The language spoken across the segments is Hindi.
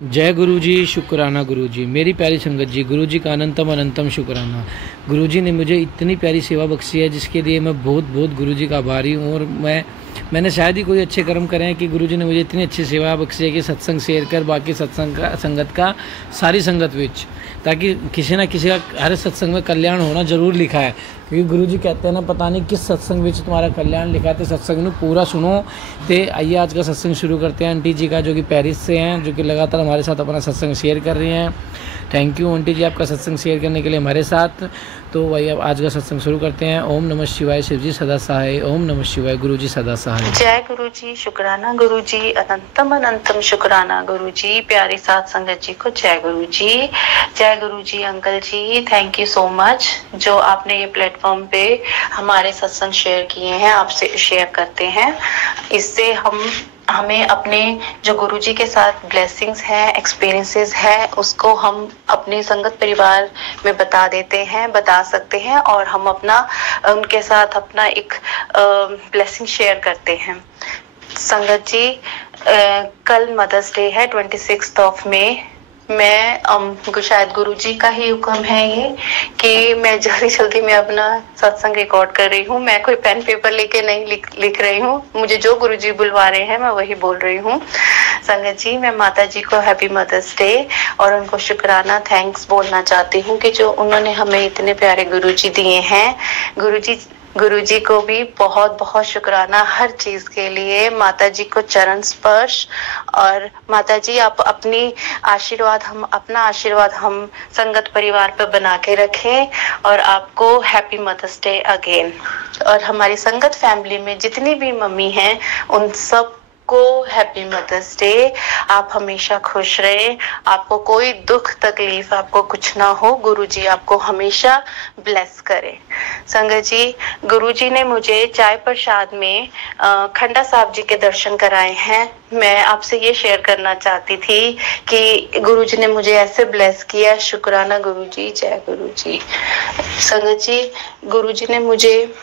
जय गुरु जी, शुक्राना गुरु जी। मेरी प्यारी संगत जी, गुरु जी का अनंतम अनंतम शुक्राना। गुरु जी ने मुझे इतनी प्यारी सेवा बख्शी है जिसके लिए मैं बहुत बहुत गुरु जी का आभारी हूँ। और मैंने शायद ही कोई अच्छे कर्म करे हैं कि गुरु जी ने मुझे इतनी अच्छी सेवा बख्शी है कि सत्संग शेयर कर बाकी संगत का सारी संगत विच, ताकि किसी ना किसी का हर सत्संग में कल्याण होना जरूर लिखा है। क्योंकि गुरु जी कहते हैं ना, पता नहीं किस सत्संग में तुम्हारा कल्याण लिखा है, तो सत्संग में पूरा सुनो। तो आइए आज का सत्संग शुरू करते हैं आंटी जी का, जो कि पेरिस से हैं, जो कि लगातार हमारे साथ अपना सत्संग शेयर कर रही हैं। थैंक यू आंटी जी, आपका सत्संग शेयर करने के लिए हमारे साथ। तो वही अब आज का सत्संग शुरू करते हैं। ओम नमः शिवाय, शिव जी सदा सहाय। ओम नमः शिवाय, गुरु जी सदा सहाय। जय गुरु जी, शुक्राना गुरु जी, अनंतम अनंतम शुक्राना गुरु जी। प्यारी साथ संगत जी को जय गुरु जी। जय Guru ji uncle ji, thank you so much जो आपने ये प्लेटफॉर्म पे हमारे सत्संग शेयर किए हैं, आपसे शेयर करते हैं। इससे हमें अपने जो गुरुजी के साथ ब्लेसिंग्स हैं, एक्सपीरियंसेस है, उसको हम अपने संगत परिवार में बता देते हैं, बता सकते हैं, और हम अपना उनके साथ अपना एक ब्लेसिंग शेयर करते हैं। संगत जी, कल मदर्स डे है, 26 मई। मैं शायद गुरुजी का ही हुक्म है ये कि मैं जल्दी में अपना सत्संग रिकॉर्ड कर रही हूँ। मैं कोई पेन पेपर लेके नहीं लिख रही हूँ, मुझे जो गुरुजी बुलवा रहे हैं मैं वही बोल रही हूँ। संगत जी, मैं माता जी को हैप्पी मदर्स डे और उनको शुक्राना थैंक्स बोलना चाहती हूँ कि जो उन्होंने हमें इतने प्यारे गुरुजी दिए हैं। गुरुजी को भी बहुत बहुत शुक्राना हर चीज के लिए। माता जी को चरण स्पर्श, और माता जी आप अपना आशीर्वाद हम संगत परिवार पर बना के रखें, और आपको हैप्पी मदर्स डे अगेन। और हमारी संगत फैमिली में जितनी भी मम्मी हैं उन सब को हैप्पी मदर्स डे। आप हमेशा खुश रहे, आपको कोई दुख तकलीफ आपको कुछ ना हो, गुरुजी आपको हमेशा ब्लेस करे। संगत जी, गुरुजी ने मुझे चाय प्रसाद में खंडा साहब जी के दर्शन कराए हैं। मैं आपसे ये शेयर करना चाहती थी कि गुरुजी ने मुझे ऐसे ब्लेस किया। शुक्राना गुरुजी, जय गुरुजी। संगत जी, गुरुजी ने मुझे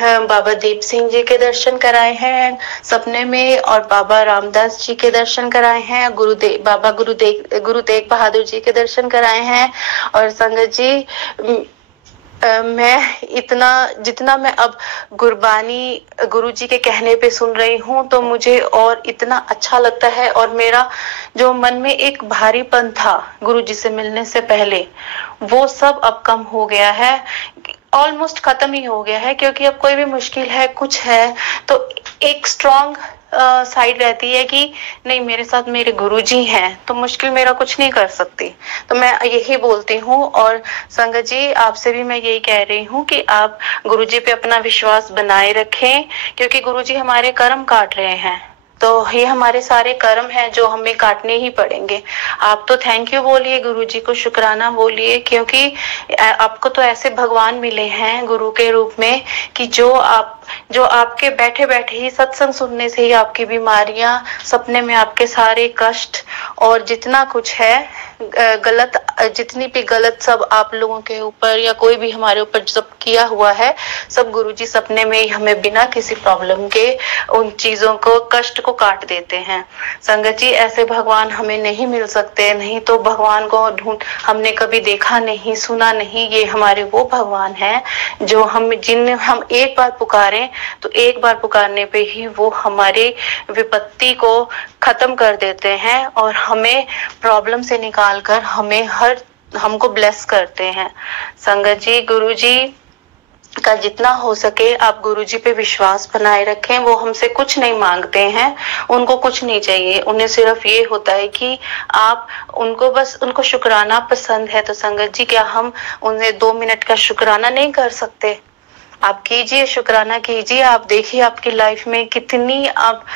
बाबा दीप सिंह जी के दर्शन कराए हैं सपने में, और बाबा रामदास जी के दर्शन कराए हैं, बाबा गुरु तेग बहादुर जी के दर्शन कराए हैं। और संगत जी, मैं जितना मैं अब गुरबानी गुरुजी के कहने पे सुन रही हूँ तो मुझे और इतना अच्छा लगता है, और मेरा जो मन में एक भारीपन था गुरुजी से मिलने से पहले, वो सब अब कम हो गया है, ऑलमोस्ट खत्म ही हो गया है। क्योंकि अब कोई भी मुश्किल है, कुछ है, तो एक स्ट्रॉन्ग साइड रहती है कि नहीं, मेरे साथ मेरे गुरुजी हैं तो मुश्किल मेरा कुछ नहीं कर सकती। तो मैं यही बोलती हूँ। और संगत जी, आपसे भी मैं यही कह रही हूँ कि आप गुरुजी पे अपना विश्वास बनाए रखें, क्योंकि गुरुजी हमारे कर्म काट रहे हैं। तो ये हमारे सारे कर्म हैं जो हमें काटने ही पड़ेंगे। आप तो थैंक यू बोलिए, गुरुजी को शुक्राना बोलिए, क्योंकि आपको तो ऐसे भगवान मिले हैं गुरु के रूप में कि जो आपके बैठे बैठे ही सत्संग सुनने से ही आपकी बीमारियां, सपने में आपके सारे कष्ट और जितना कुछ है जितनी भी गलत सब आप लोगों के ऊपर या कोई भी हमारे ऊपर सब किया हुआ है, सब गुरुजी सपने में ही हमें बिना किसी प्रॉब्लम के उन चीजों को, कष्ट को काट देते हैं। संगत जी, ऐसे भगवान हमें नहीं मिल सकते, नहीं तो भगवान को हमने कभी देखा नहीं, सुना नहीं। ये हमारे वो भगवान हैं जो हम एक बार पुकारें तो एक बार पुकारने पे ही वो हमारी विपत्ति को खत्म कर देते हैं, और हमें प्रॉब्लम से निकाल कर हमको ब्लेस करते हैं। संगत जी, गुरुजी का जितना हो सके आप गुरुजी पे विश्वास बनाए रखें। वो हमसे कुछ नहीं मांगते हैं, उनको कुछ नहीं चाहिए, उन्हें सिर्फ ये होता है कि आप उनको शुक्राना पसंद है। तो संगत जी, क्या हम उन्हें 2 मिनट का शुक्राना नहीं कर सकते? आप कीजिए, शुक्राना कीजिए। आप देखिए आपकी लाइफ में कितनी आप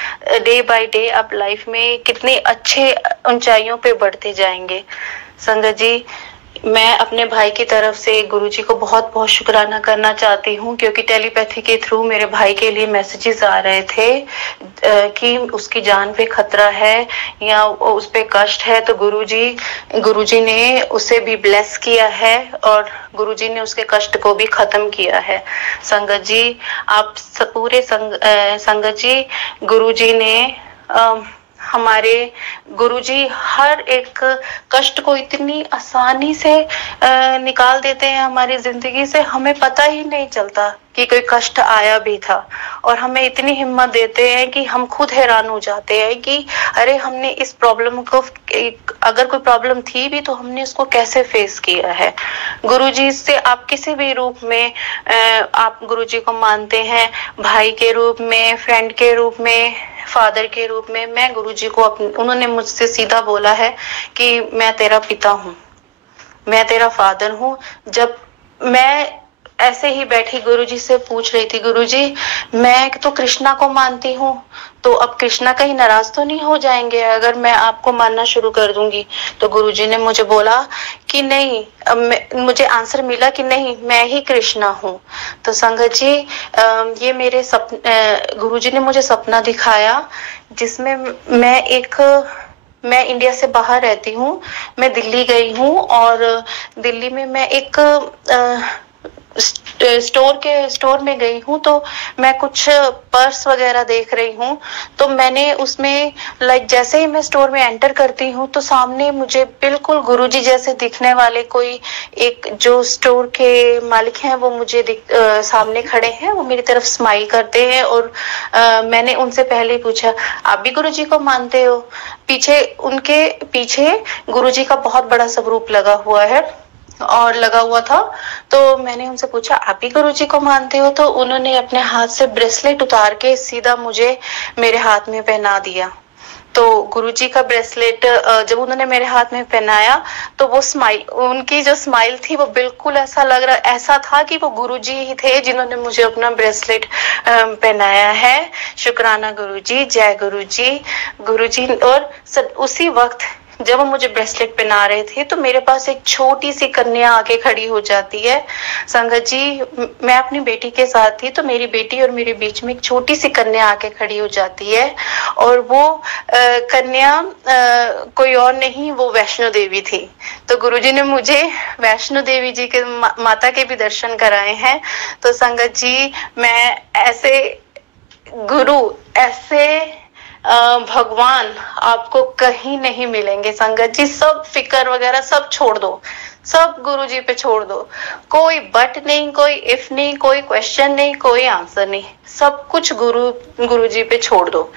डे बाय डे आप लाइफ में कितनी अच्छे ऊंचाइयों पे बढ़ते जाएंगे। संगत जी, मैं अपने भाई की तरफ से गुरुजी को बहुत बहुत शुक्राना करना चाहती हूँ, क्योंकि टेलीपैथी के थ्रू मेरे भाई के लिए मैसेजेस आ रहे थे कि उसकी जान पे खतरा है या उस पे कष्ट है। तो गुरुजी ने उसे भी ब्लेस किया है, और गुरुजी ने उसके कष्ट को भी खत्म किया है। संगत जी, आप पूरे संगत जी, गुरुजी ने हमारे गुरुजी हर एक कष्ट को इतनी आसानी से निकाल देते हैं हमारी जिंदगी से, हमें पता ही नहीं चलता कि कोई कष्ट आया भी था। और हमें इतनी हिम्मत देते हैं कि हम खुद हैरान हो जाते हैं कि अरे हमने इस प्रॉब्लम को, अगर कोई प्रॉब्लम थी भी तो हमने उसको कैसे फेस किया है। गुरुजी से आप किसी भी रूप में आप गुरुजी को मानते हैं, भाई के रूप में, फ्रेंड के रूप में, फादर के रूप में। मैं गुरुजी को उन्होंने मुझसे सीधा बोला है कि मैं तेरा पिता हूँ, मैं तेरा फादर हूँ। जब मैं ऐसे ही बैठी गुरुजी से पूछ रही थी, गुरुजी मैं तो कृष्णा को मानती हूँ, तो अब कृष्णा कहीं नाराज तो नहीं हो जाएंगे अगर मैं आपको मानना शुरू कर दूंगी। तो गुरुजी ने मुझे बोला कि नहीं, मुझे आंसर मिला कि नहीं, मैं ही कृष्णा हूँ। तो संगत जी, ये मेरे गुरुजी ने मुझे सपना दिखाया जिसमें मैं इंडिया से बाहर रहती हूँ, मैं दिल्ली गई हूँ और दिल्ली में मैं एक स्टोर में गई हूँ। तो मैं कुछ पर्स वगैरह देख रही हूँ, तो मैंने उसमें जैसे ही मैं स्टोर में एंटर करती हूँ तो सामने मुझे बिल्कुल गुरुजी जैसे दिखने वाले कोई एक जो स्टोर के मालिक हैं वो मुझे सामने खड़े हैं, वो मेरी तरफ स्माइल करते हैं। और मैंने उनसे पहले ही पूछा, आप भी गुरुजी को मानते हो? उनके पीछे गुरुजी का बहुत बड़ा स्वरूप लगा हुआ था। तो मैंने उनसे पूछा, आप भी गुरुजी को मानते हो? तो उन्होंने अपने हाथ से ब्रेसलेट उतार के सीधा मेरे हाथ में पहना दिया। तो गुरुजी का ब्रेसलेट जब उन्होंने मेरे हाथ में पहनाया तो वो उनकी जो स्माइल थी वो बिल्कुल ऐसा था कि वो गुरुजी ही थे जिन्होंने मुझे अपना ब्रेसलेट पहनाया है। शुक्राना गुरुजी, जय गुरुजी। और उसी वक्त जब वो मुझे ब्रेसलेट पहना रहे थे तो मेरे पास एक छोटी सी कन्या आके खड़ी हो जाती है। संगत जी, मैं अपनी बेटी के साथ थी, तो मेरी बेटी और मेरे बीच में एक छोटी सी कन्या आके खड़ी हो जाती है। और वो कन्या कोई और नहीं, वो वैष्णो देवी थी। तो गुरुजी ने मुझे वैष्णो देवी जी के माता के भी दर्शन कराए हैं। तो संगत जी, मैं ऐसे भगवान आपको कहीं नहीं मिलेंगे। संगत जी, सब फिक्र वगैरह सब छोड़ दो, सब गुरुजी पे छोड़ दो। कोई बट नहीं, कोई इफ नहीं, कोई क्वेश्चन नहीं, कोई आंसर नहीं, सब कुछ गुरुजी पे छोड़ दो।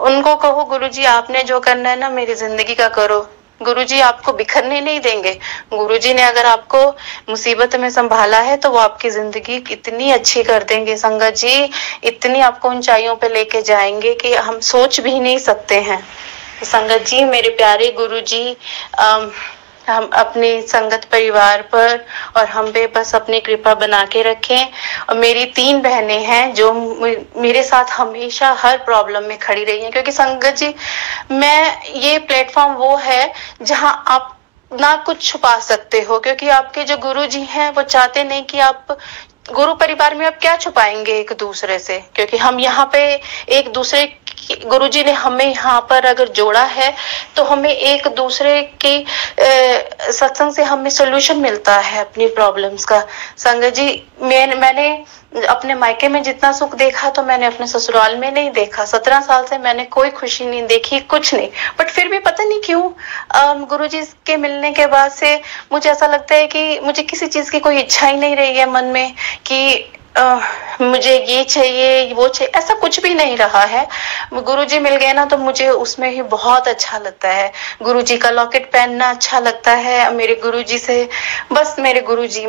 उनको कहो, गुरुजी आपने जो करना है ना मेरी जिंदगी का करो। गुरुजी आपको बिखरने नहीं देंगे। गुरुजी ने अगर आपको मुसीबत में संभाला है तो वो आपकी जिंदगी इतनी अच्छी कर देंगे। संगत जी, इतनी आपको ऊंचाइयों पे लेके जाएंगे कि हम सोच भी नहीं सकते हैं। संगत जी, मेरे प्यारे गुरुजी, हम अपने संगत परिवार पर और हम पे बस अपनी कृपा बना के रखें। और मेरी 3 बहनें हैं जो मेरे साथ हमेशा हर प्रॉब्लम में खड़ी रही हैं, क्योंकि संगत जी, ये प्लेटफॉर्म वो है जहां आप ना कुछ छुपा सकते हो, क्योंकि आपके जो गुरुजी हैं वो चाहते नहीं कि आप गुरु परिवार में आप क्या छुपाएंगे एक दूसरे से, क्योंकि हम यहाँ पे एक दूसरे, गुरुजी ने हमें यहाँ पर अगर जोड़ा है तो हमें एक दूसरे की सत्संग से हमें सोल्यूशन मिलता है अपनी प्रॉब्लम्स का। संगत जी, मैंने अपने मायके में जितना सुख देखा तो मैंने अपने ससुराल में नहीं देखा। 17 साल से मैंने कोई खुशी नहीं देखी, कुछ नहीं। बट फिर भी पता नहीं क्यों गुरुजी के मिलने के बाद से मुझे ऐसा लगता है कि मुझे किसी चीज की कोई इच्छा ही नहीं रही है मन में कि मुझे ये चाहिए वो चाहिए, ऐसा कुछ भी नहीं रहा है। गुरुजी मिल गए ना तो मुझे उसमें ही बहुत अच्छा लगता है। गुरुजी का लॉकेट पहनना अच्छा लगता है मेरे गुरुजी से। बस मेरे गुरुजी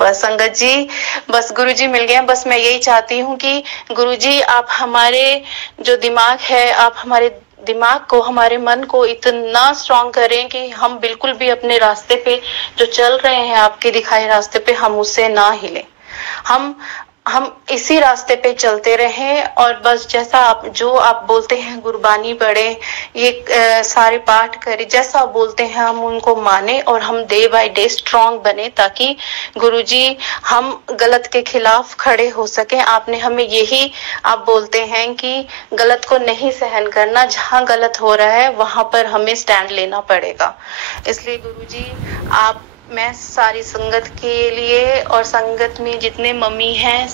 बस संगत जी, बस गुरुजी मिल गए। बस मैं यही चाहती हूँ कि गुरुजी आप हमारे जो दिमाग है, आप हमारे दिमाग को, हमारे मन को इतना स्ट्रॉन्ग करें कि हम बिल्कुल भी अपने रास्ते पे जो चल रहे हैं, आपके दिखाए रास्ते पे, हम उससे ना हिले। हम इसी रास्ते पे चलते रहें और बस जैसा आप बोलते हैं, गुरबानी पढ़े, ये सारे पाठ करें, जैसा आप बोलते हैं हम उनको माने और हम डे बाय डे स्ट्रॉन्ग बने, ताकि गुरुजी हम गलत के खिलाफ खड़े हो सके। आपने हमें यही, आप बोलते हैं कि गलत को नहीं सहन करना, जहाँ गलत हो रहा है वहां पर हमें स्टैंड लेना पड़ेगा। इसलिए गुरुजी, मैं सारी संगत के लिए और संगत में जितने मम्मी हैं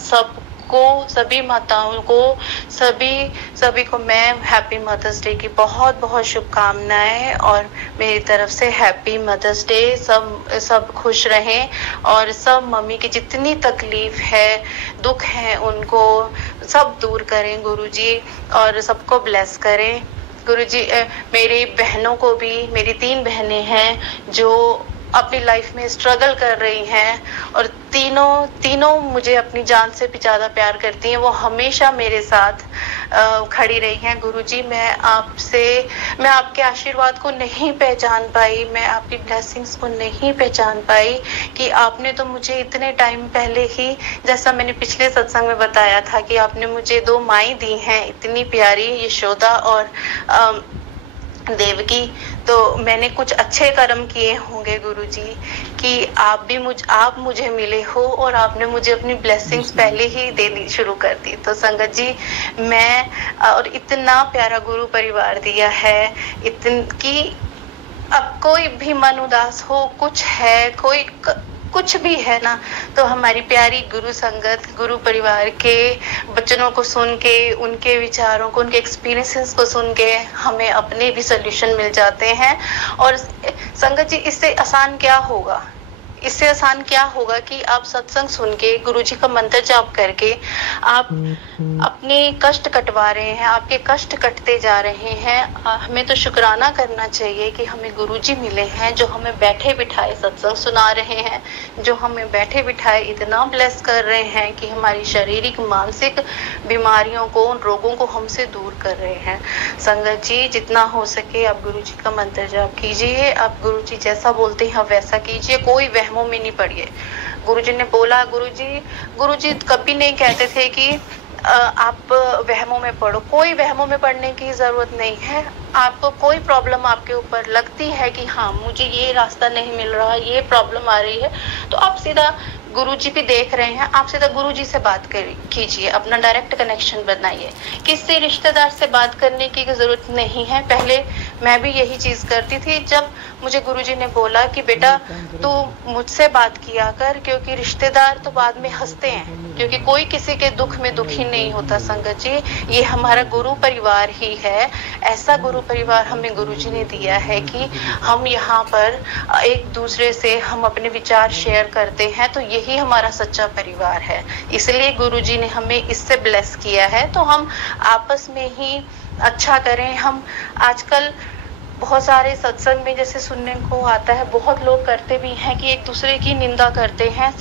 सबको, सभी माताओं को, सभी को मैं हैप्पी मदर्स डे की बहुत बहुत शुभकामनाएं, और मेरी तरफ से हैप्पी मदर्स डे। सब खुश रहें और सब मम्मी की जितनी तकलीफ है, दुख है, उनको सब दूर करें गुरुजी, और सबको ब्लेस करें गुरुजी। मेरी बहनों को भी, मेरी 3 बहनें हैं जो अपनी लाइफ में स्ट्रगल कर रही हैं, और तीनों मुझे अपनी जान से भी ज्यादा प्यार करती हैं। वो हमेशा मेरे साथ खड़ी रही हैं गुरुजी। मैं आपके आशीर्वाद को नहीं पहचान पाई, मैं आपकी ब्लेसिंग्स को नहीं पहचान पाई कि आपने तो मुझे इतने टाइम पहले ही, जैसा मैंने पिछले सत्संग में बताया था, कि आपने मुझे 2 माई दी हैं इतनी प्यारी, यशोदा और देवकी। तो मैंने कुछ अच्छे कर्म किए होंगे गुरुजी कि आप मुझे मिले हो, और आपने मुझे अपनी ब्लेसिंग्स पहले ही देनी शुरू कर दी। तो संगत जी, और इतना प्यारा गुरु परिवार दिया है, कि अब कोई भी मन उदास हो, कुछ है, कुछ भी है ना, तो हमारी प्यारी गुरु संगत, गुरु परिवार के वचनों को सुन के, उनके विचारों को, उनके एक्सपीरियंसेस को सुन के हमें अपने भी सॉल्यूशन मिल जाते हैं। और संगत जी, इससे आसान क्या होगा? इससे आसान क्या होगा कि आप सत्संग सुन के, गुरुजी का मंत्र जाप करके आप अपने कष्ट कटवा रहे हैं, आपके कष्ट कटते जा रहे हैं। हमें तो शुक्राना करना चाहिए कि हमें गुरुजी मिले हैं, जो हमें बैठे बिठाए सत्संग सुना रहे हैं, जो हमें बैठे बिठाए इतना ब्लेस कर रहे हैं कि हमारी शारीरिक मानसिक बीमारियों को, उन रोगों को हमसे दूर कर रहे हैं। संगत जी, जितना हो सके आप गुरुजी का मंत्र जाप कीजिए, आप गुरुजी जैसा बोलते हैं वैसा कीजिए, कोई वहमों में नहीं पड़िए। गुरुजी ने बोला, गुरुजी कभी नहीं कहते थे कि आप वहमों में पड़ो, कोई वहमों में पड़ने की जरूरत नहीं है। आपको कोई प्रॉब्लम आपके ऊपर लगती है कि हाँ, मुझे ये रास्ता नहीं मिल रहा, ये प्रॉब्लम आ रही है, तो आप सीधा, गुरुजी भी देख रहे हैं, आप सीधा गुरुजी से बात कीजिए, अपना डायरेक्ट कनेक्शन बनाइए। किसी रिश्तेदार से बात करने की जरूरत नहीं है। पहले मैं भी यही चीज करती थी, जब मुझे गुरुजी ने बोला कि बेटा तू मुझसे बात किया कर, क्योंकि रिश्तेदार तो बाद में हंसते हैं, क्योंकि कोई किसी के दुख में दुखी नहीं होता। संगत जी, ये हमारा गुरु परिवार ही है। ऐसा गुरु परिवार हमें गुरुजी ने दिया है कि हम यहाँ पर एक दूसरे से हम अपने विचार शेयर करते हैं, तो यही हमारा सच्चा परिवार है। इसलिए गुरुजी ने हमें इससे ब्लेस किया है। तो हम आपस में ही अच्छा करें। हम आजकल बहुत सारे सत्संग में जैसे सुनने को आता है, बहुत लोग करते भी हैं कि एक दूसरे की निंदा करते हैं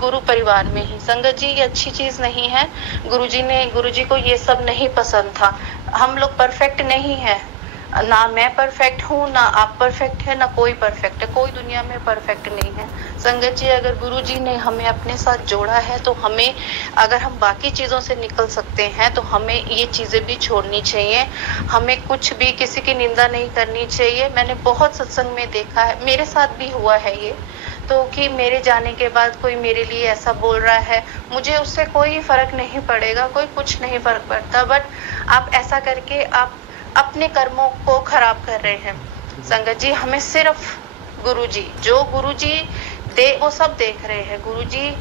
गुरु परिवार में ही। संगत जी, ये अच्छी चीज नहीं है। गुरुजी को ये सब नहीं पसंद था। हम लोग परफेक्ट नहीं है, ना मैं परफेक्ट हूँ, ना आप परफेक्ट है, ना कोई परफेक्ट है, कोई दुनिया में परफेक्ट नहीं है। संगत जी, अगर गुरुजी ने हमें अपने साथ जोड़ा है, तो हमें, अगर हम बाकी चीजों से निकल सकते हैं, तो हमें ये चीजें भी छोड़नी चाहिए। हमें कुछ भी, किसी की निंदा नहीं करनी चाहिए। मैंने बहुत सत्संग में देखा है, मेरे साथ भी हुआ है ये, तो कि मेरे जाने के बाद कोई मेरे लिए ऐसा बोल रहा है, मुझे उससे कोई फर्क नहीं पड़ेगा, कोई कुछ नहीं फर्क पड़ता, बट आप ऐसा करके आप अपने कर्मों को खराब कर रहे हैं। संगत जी, हमें सिर्फ गुरुजी, जो गुरुजी वो सब देख रहे हैं। गुरुजी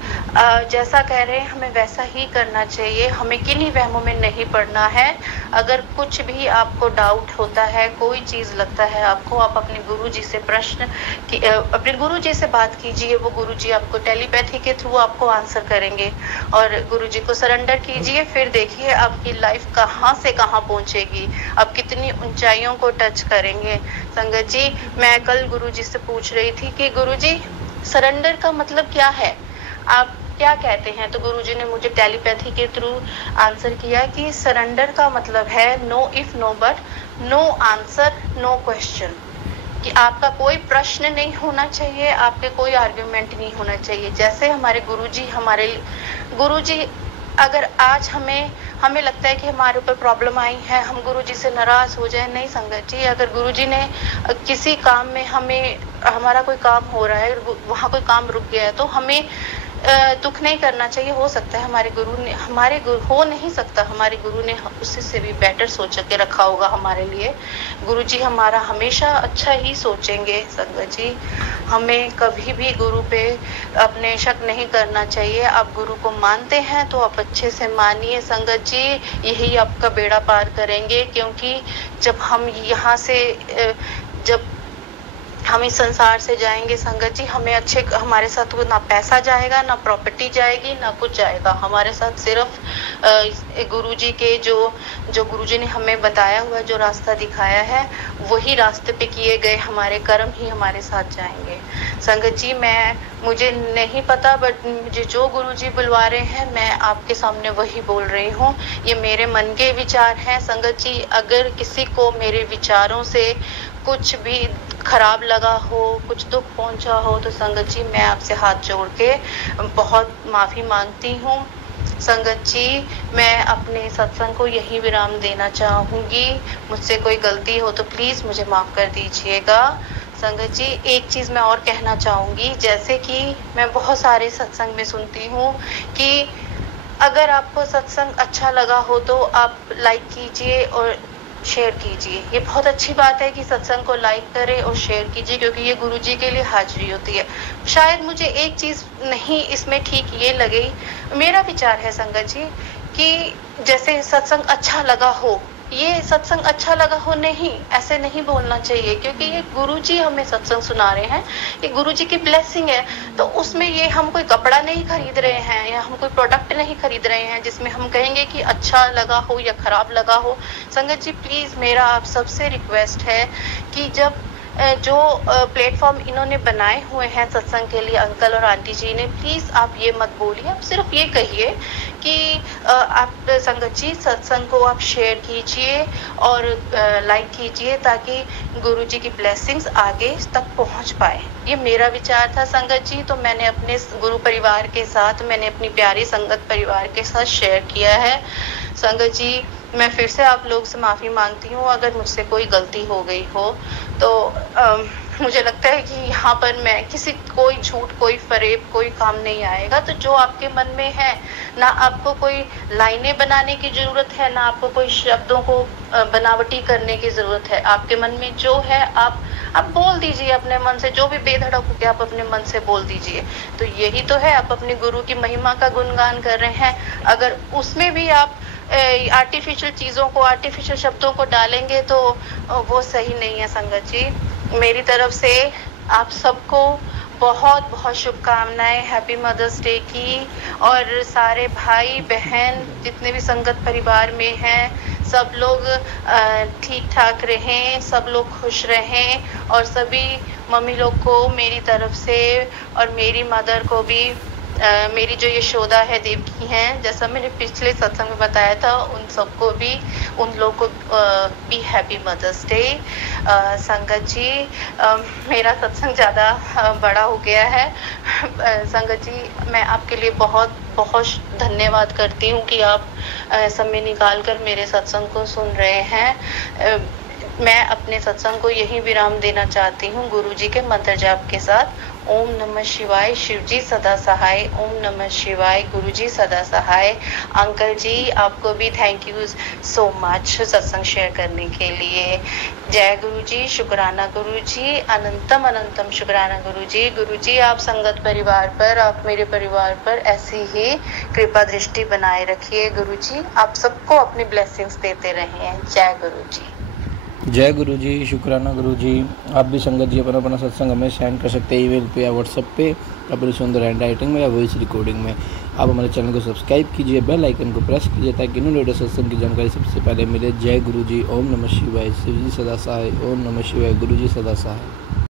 जैसा कह रहे हैं हमें वैसा ही करना चाहिए। हमें किन्हीं वहमों में नहीं पड़ना है। अगर कुछ भी आपको डाउट होता है, कोई चीज लगता है आपको, आप अपने गुरुजी से अपने गुरुजी से बात कीजिए। वो गुरुजी आपको टेलीपैथी के थ्रू आपको आंसर करेंगे, और गुरुजी को सरेंडर कीजिए। फिर देखिए आपकी लाइफ कहाँ से कहाँ पहुंचेगी, आप कितनी ऊंचाइयों को टच करेंगे। संगत जी, मैं कल गुरुजी से पूछ रही थी कि गुरुजी, सरेंडर का मतलब क्या है, आप क्या कहते हैं? तो गुरुजी ने मुझे टेलीपैथी के थ्रू आंसर किया कि सरेंडर का मतलब है no if no but, no answer no question, कि आपका कोई प्रश्न नहीं होना चाहिए, आपके कोई आर्ग्यूमेंट नहीं होना चाहिए। जैसे हमारे गुरुजी अगर आज हमें लगता है कि हमारे ऊपर प्रॉब्लम आई है, हम गुरुजी से नाराज हो जाए, नहीं संगत जी। अगर गुरुजी ने किसी काम में हमारा कोई काम हो रहा है, वहाँ कोई काम रुक गया है, तो हमें दुख नहीं करना चाहिए। हो सकता है हमारे गुरु ने, हमारे गुरु हो नहीं सकता, हमारे गुरु ने उससे से भी बेटर सोच के रखा होगा हमारे लिए। गुरु जी हमारा हमेशा अच्छा ही सोचेंगे संगत जी। हमें कभी भी गुरु पे अपने शक नहीं करना चाहिए। आप गुरु को मानते हैं तो आप अच्छे से मानिए संगत जी, यही आपका बेड़ा पार करेंगे। क्योंकि जब हम यहाँ से जब हम इस संसार से जाएंगे संगत जी, हमें अच्छे, हमारे साथ वो ना पैसा जाएगा, ना प्रॉपर्टी जाएगी, ना कुछ जाएगा। हमारे साथ सिर्फ गुरुजी के जो गुरुजी ने हमें बताया हुआ, जो रास्ता दिखाया है, वही रास्ते पे किए गए हमारे कर्म ही हमारे साथ जाएंगे संगत जी। मुझे नहीं पता, बट मुझे जो गुरुजी बुलवा रहे हैं मैं आपके सामने वही बोल रही हूँ। ये मेरे मन के विचार हैं संगत जी। अगर किसी को मेरे विचारों से कुछ भी खराब लगा हो, कुछ दुख पहुंचा हो, तो संगत जी मैं आपसे हाथ जोड़ के बहुत माफी मांगती हूँ संगत जी। मैं अपने सत्संग को यही विराम देना चाहूंगी। मुझसे कोई गलती हो तो प्लीज मुझे माफ कर दीजिएगा संगत जी। एक चीज मैं और कहना चाहूंगी, जैसे कि मैं बहुत सारे सत्संग में सुनती हूँ कि अगर आपको सत्संग अच्छा लगा हो तो आप लाइक कीजिए और शेयर कीजिए। ये बहुत अच्छी बात है कि सत्संग को लाइक करें और शेयर कीजिए, क्योंकि ये गुरुजी के लिए हाजिरी होती है। शायद मुझे एक चीज नहीं इसमें ठीक ये लगी, मेरा विचार है संगत जी, कि जैसे सत्संग अच्छा लगा हो, ये सत्संग अच्छा लगा हो नहीं, ऐसे नहीं बोलना चाहिए, क्योंकि ये गुरुजी हमें सत्संग सुना रहे हैं, ये गुरुजी की ब्लेसिंग है। तो उसमें ये हम कोई कपड़ा नहीं खरीद रहे हैं या हम कोई प्रोडक्ट नहीं खरीद रहे हैं जिसमें हम कहेंगे कि अच्छा लगा हो या खराब लगा हो। संगत जी प्लीज मेरा आप सबसे रिक्वेस्ट है कि जब जो प्लेटफॉर्म इन्होंने बनाए हुए हैं सत्संग के लिए, अंकल और आंटी जी ने, प्लीज आप ये मत बोलिए, आप सिर्फ ये कहिए कि आप संगत जी सत्संग को आप शेयर कीजिए और लाइक कीजिए, ताकि गुरुजी की ब्लेसिंग्स आगे तक पहुंच पाए। ये मेरा विचार था संगत जी। तो मैंने अपने गुरु परिवार के साथ, मैंने अपनी प्यारी संगत परिवार के साथ शेयर किया है संगत जी। मैं फिर से आप लोग से माफी मांगती हूँ अगर मुझसे कोई गलती हो गई हो। तो मुझे लगता है कि यहाँ पर मैं कोई झूठ, कोई फरेब, कोई काम नहीं आएगा। तो जो आपके मन में है, ना आपको कोई लाइनें बनाने की जरूरत है, ना आपको कोई शब्दों को बनावटी करने की जरूरत है। आपके मन में जो है आप बोल दीजिए अपने मन से, जो भी बेधड़क होकर आप अपने मन से बोल दीजिए। तो यही तो है, आप अपने गुरु की महिमा का गुणगान कर रहे हैं। अगर उसमें भी आप आर्टिफिशियल चीजों को, आर्टिफिशियल शब्दों को डालेंगे तो वो सही नहीं है संगत जी। मेरी तरफ से आप सबको बहुत बहुत शुभकामनाएं हैप्पी मदर्स डे की। और सारे भाई बहन जितने भी संगत परिवार में हैं, सब लोग ठीक ठाक रहें, सब लोग खुश रहें। और सभी मम्मी लोग को मेरी तरफ से, और मेरी मदर को भी, मेरी जो यशोदा है, देवकी हैं, जैसा मैंने पिछले सत्संग में बताया था, उन सबको भी, उन लोग को भी हैप्पी मदर्स डे संगत जी। मेरा सत्संग ज़्यादा बड़ा हो गया है संगत जी। मैं आपके लिए बहुत बहुत धन्यवाद करती हूँ कि आप समय निकाल कर मेरे सत्संग को सुन रहे हैं। मैं अपने सत्संग को यही विराम देना चाहती हूँ गुरुजी के मंत्र जाप के साथ। ओम नमः शिवाय, शिवजी सदा सहाय। ओम नमः शिवाय, गुरुजी सदा सहाय। अंकल जी आपको भी थैंक यू सो मच सत्संग शेयर करने के लिए। जय गुरुजी, शुक्राना गुरुजी, अनंतम अनंतम शुक्राना गुरुजी। गुरुजी आप संगत परिवार पर, आप मेरे परिवार पर ऐसी ही कृपा दृष्टि बनाए रखिए। गुरुजी आप सबको अपनी ब्लेसिंग्स देते रहें। जय गुरुजी। जय गुरुजी, शुक्राना गुरुजी। आप भी संगत जी अपना सत्संग हमें सेंड कर सकते हैं ईमेल पे या व्हाट्सएप पे, अपनी सुंदर हैंड राइटिंग में या वॉइस रिकॉर्डिंग में। आप हमारे चैनल को सब्सक्राइब कीजिए, बेल आइकन को प्रेस कीजिए, ताकि न्यू लेटेस्ट सत्संग की जानकारी सबसे पहले मिले। जय गुरुजी। ओम नमः शिवाय, शिवजी सदा सहाय। ओम नमः शिवाय, गुरुजी सदा सहाय।